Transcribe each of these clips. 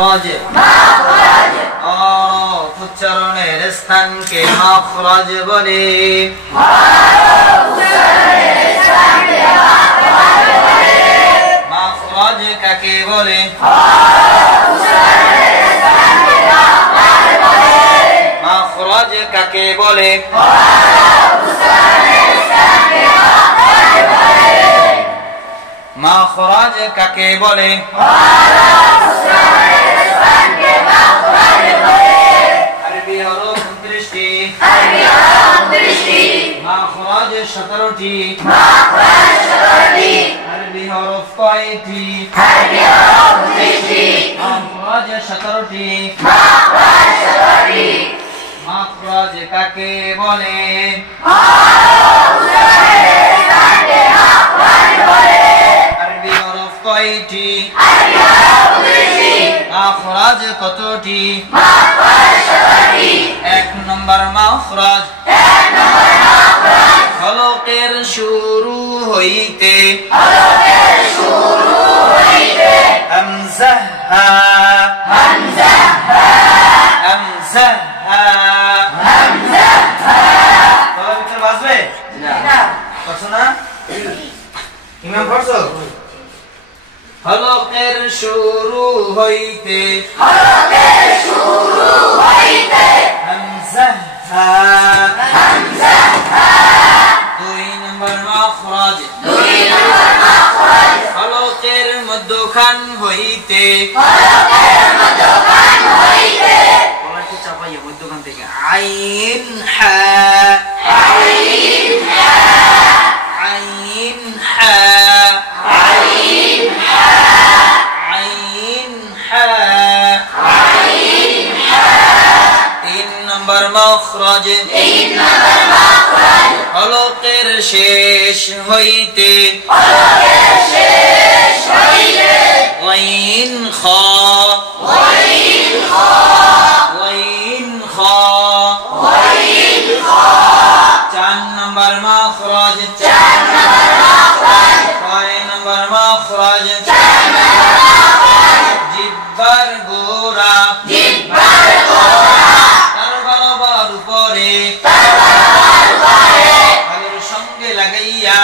মাখরাজ উচ্চারণের স্থানকে মাখরাজ বলে। মাখরাজ কাকে বলে? মাখরাজ কাকে বলে? মাখরাজ কাকে বলে? আরবি হরফ 29টি, মাখরাজ 17টি। আরবি হরফ কয়টি? মাখরাজ 17টি। মাখরাজ কাকে বলে? আরবি হরফ কয়টি? মাখরাজ কতটি? 1 নম্বর মাখরাজ হলকের শুরু হইতে হামজা হা হামজা হা তোমরা ভিতরে বাজবে না? করছো না? ইমাম পড়ছো? হলকের শুরু হইতে হামজা হা 2 নম্বর মাখরাজ হলকের মধ্যখান হইতে গলাটি চাপাইয়া মধ্যখান থেকে আইন হা আইন হা আইন হা 3 নম্বর মাখরাজ হলকের শেষ হইতে ওয়াইন খা ওয়াইন খা 4 নম্বর মাখরাজ 6 নম্বর মাখরাজ জিহ্বার গোরা তার বরাবর উপরে আলুর সঙ্গে লাগাইয়া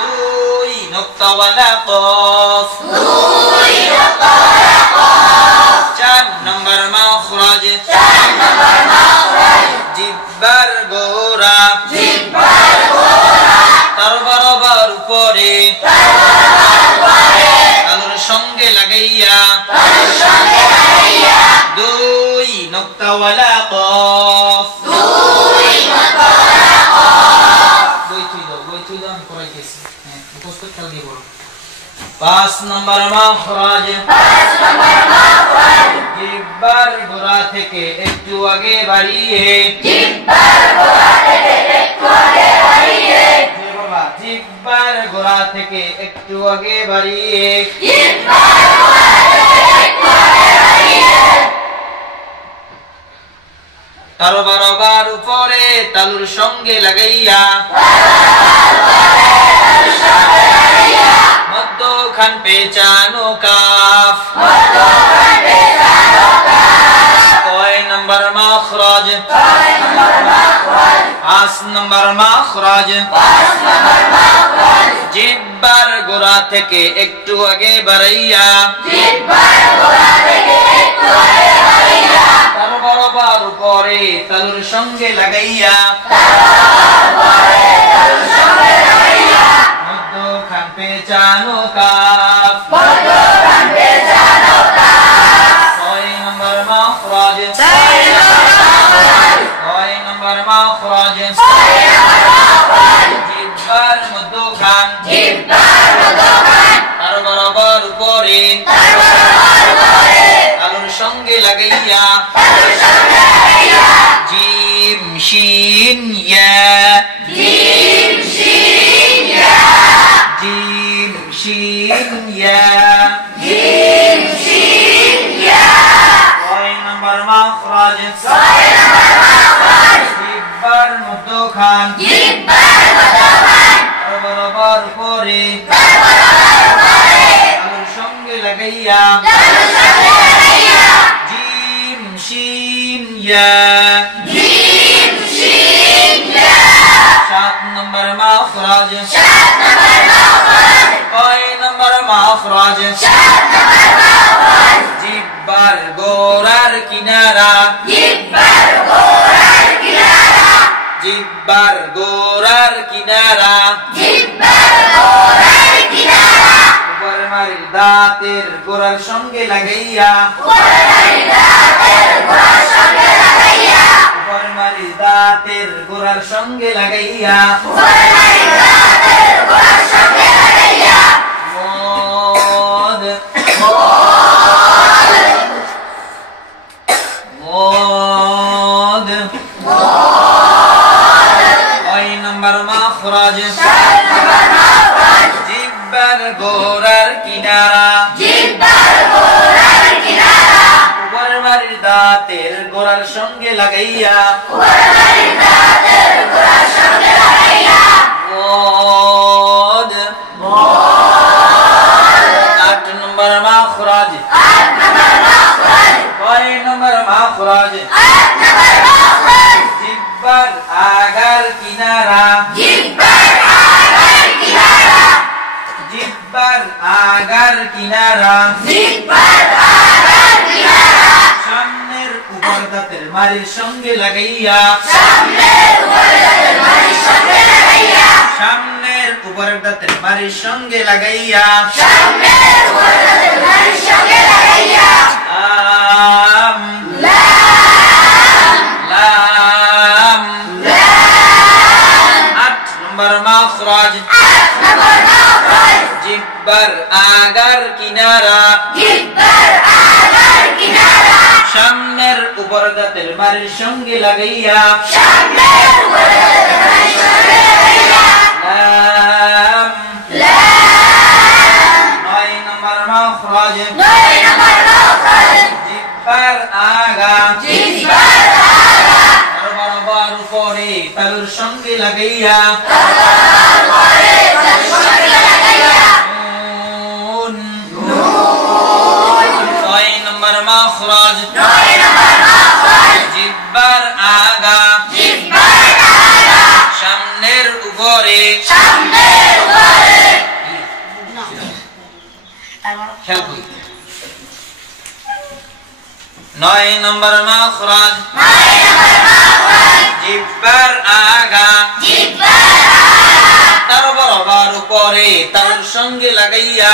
2 নুক্তাওয়ালা কফ 4 নম্বর মাখরাজ জিহ্বার গোরা তার বরাবর উপরে আলুর সঙ্গে লাগাইয়া 2 নুক্তাওয়ালা কফ বই থুই দাও আমি পড়াইতেছি। হ্যাঁ মুখস্থ খেয়াল দিয়ে বলো। 5 নম্বর মাখরাজ জিহ্বার গোড়া থেকে একটু আগে বাড়িয়ে জিহ্বার গোড়া থেকে একটু আগে বাড়িয়ে তার বরাবর উপরে তালুর সঙ্গে লাগাইয়া মধ্যখান পেঁচানো কাফ 6 নম্বর মাখরাজ 5 নম্বর মাখরাজ জিহ্বার গোড়া থেকে একটু আগে বাড়াইয়া তার বরাবর উপরে তালুর সঙ্গে লাগাইয়া মধ্যখান পেঁচানো কাফ 6 নম্বর মাখরাজ 6 নম্বর মাখরাজ জিহ্বার মধ্যখান তার বরাবর উপরে তালুর সঙ্গে লাগাইয়া জিম শিন ইয়া জিম শিন ইয়া 6 নম্বর মাখরাজ জিহ্বার মধ্যখান তার বরাবর উপরে তালুর সঙ্গে লাগাইয়া লাগাইয়া জিম শিন ইয়া 7 নম্বর মাখরাজ 6 নম্বর মাখরাজ জিব্বার গোরার কিনারা জিব্বার গোরার কিনারা উপর মারির দাঁতের গোরার সঙ্গে লাগাইয়া উপর মারির দাঁতের গোরার সঙ্গে লাগাইয়া মদ মদ 9 নম্বর মাখরাজ জিব্বার গোরার কিনারা উপর মারির দাঁতের গোরার সঙ্গে লাগাইয়া মদ 8 নম্বর মাখরাজ 9 নম্বর মাখরাজ জিব্বার আগার কিনারা জিব্বার আগার কিনারা সামনের উপর দাঁতের মারির সঙ্গে লাগাইয়া সামনের উপর দাঁতের মারির সঙ্গে লাগাইয়া লাম লাম 8 নম্বর মাখরাজ জিব্বার আগার কিনারা সামনের উপর দাঁতের মারির সঙ্গে লাগাইয়া লাম 9 নম্বর মাখরাজ জিব্বার আগা বরাবর উপরে তালুর সঙ্গে লাগাইয়া মাখরাজ জিব্বার আগা সামনের উপরে খেয়াল করি 9 নম্বর মাখরাজ জিব্বার আগা তার বরাবর উপরে তার সঙ্গে লাগাইয়া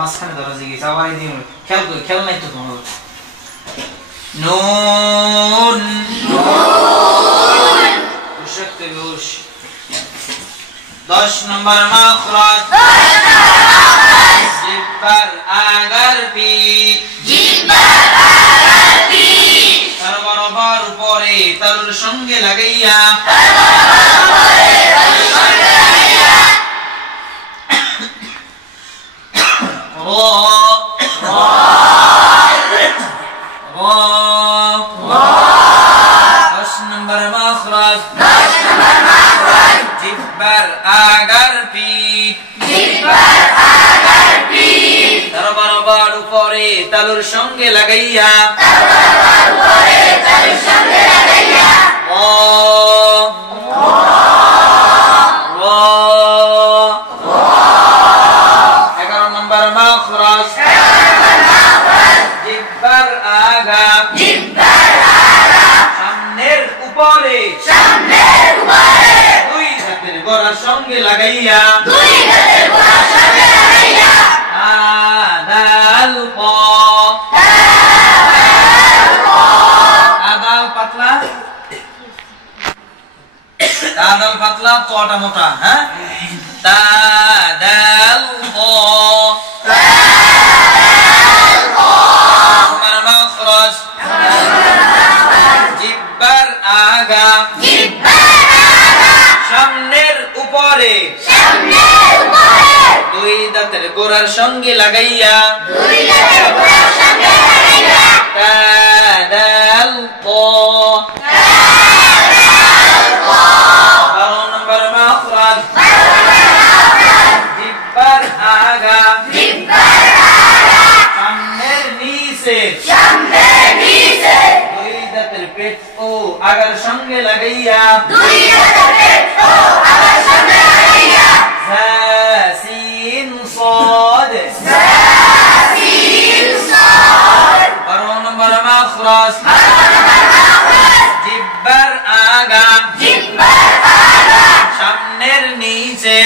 মাঝখানে ধরা জিজ্ঞেস আবার এই দিন খেয়াল নাই তো তোমার নুন 10 নম্বর মাখরাজ জিব্বার আগার পিঠ তার বরাবর উপরে তালুর সঙ্গে লাগাইয়া জিব্বার আগার পিঠ তার বরাবর উপরে তালুর সঙ্গে লাগাইয়া জিব্বার আগা সামনের উপরে দুই হাতের গোড়ার সঙ্গে লাগাইয়া আদাল পাতলা আদাল পাতলা তোটা মোটা হ্যাঁ দাদাল জিব্বার আগা সামনের উপরে দুই দাঁতের গোড়ার সঙ্গে লাগাইয়া দাদাল আগার সঙ্গে লাগাইয়া দুই দাঁতের পেট ও আগার সঙ্গে লাগাইয়া যা সিন সাদ যা সিন সাদ 12 নম্বর মাখরাজ জিব্বার আগা জিহ্বার আগা সামনের নিচে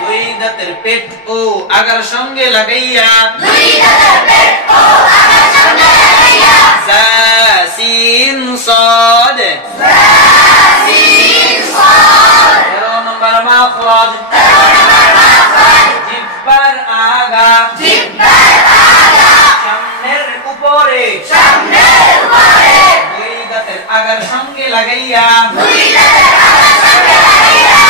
দুই দাঁতের পেট ও আগার সঙ্গে লাগাইয়া দুই দাঁতের পেট ও আগার সঙ্গে লাগাইয়া যা সিন সাদ যা সিন সাদ 13 নম্বর মাখরাজ জিব্বার আগা জিহ্বার আগা সামনের উপরে দুই দাঁতের আগার সঙ্গে লাগাইয়া দুই দাঁতের আগার সঙ্গে লাগাইয়া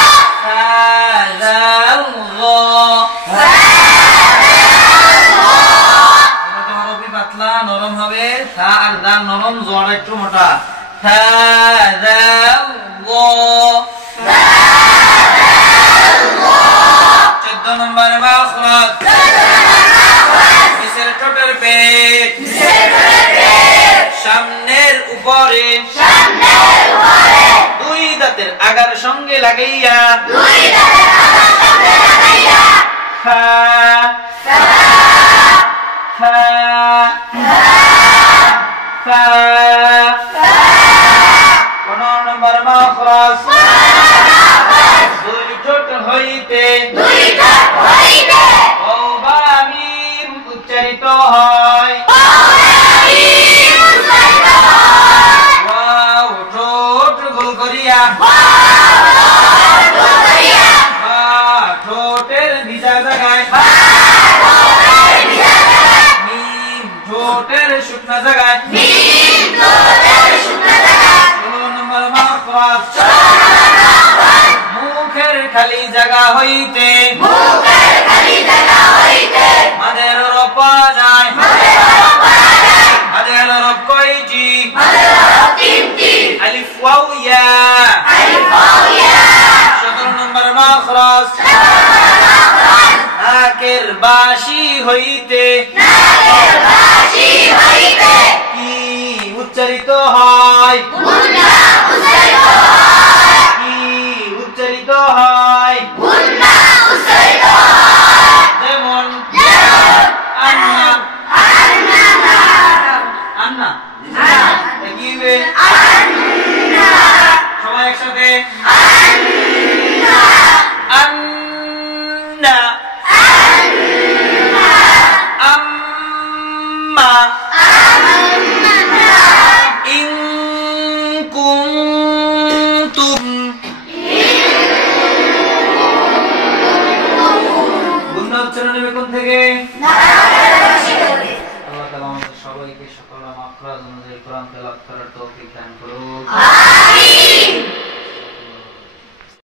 পাতলা নরম হবে থা আর দাল নরম জোর একটু মোটা 14 নম্বর মাখরাজ নিচের ঠোঁটের পেট সামনের উপরে দুই দাঁতের আগার সঙ্গে লাগাইয়া ফা ফা ফা 15 নম্বর মাখরাজ দুই ঠোঁট হইতে ও বা মিম উচ্চারিত হয় ওয়াও ঠোঁট গোল করিয়া ঠোঁটের ভিজা জায়গায় মিম ঠোঁটের শুকনা জায়গায় 16 নম্বর মাখরাজ মুখের খালি জায়গা হইতে মাদের রপা যায় মাদের রপ কয়টি আলিফ ওয়াও ইয়া 17 নম্বর মাখরাজ নাকের বাঁশি হইতে কি উচ্চারিত হয় কি উচ্চারিত হয় যেমন আন্না আন্না কি হবে সবাই একসাথে আন্না আম্মা ইন কুনতুম গুণ উচ্চারণ নেবে কোন থেকে আল্লাহ তাআলা আমাদের সবাইকে সকল মাখরাজ অনুযায়ী কোরআন তেলাওয়াত করার তৌফিক দান করুন। আমিন।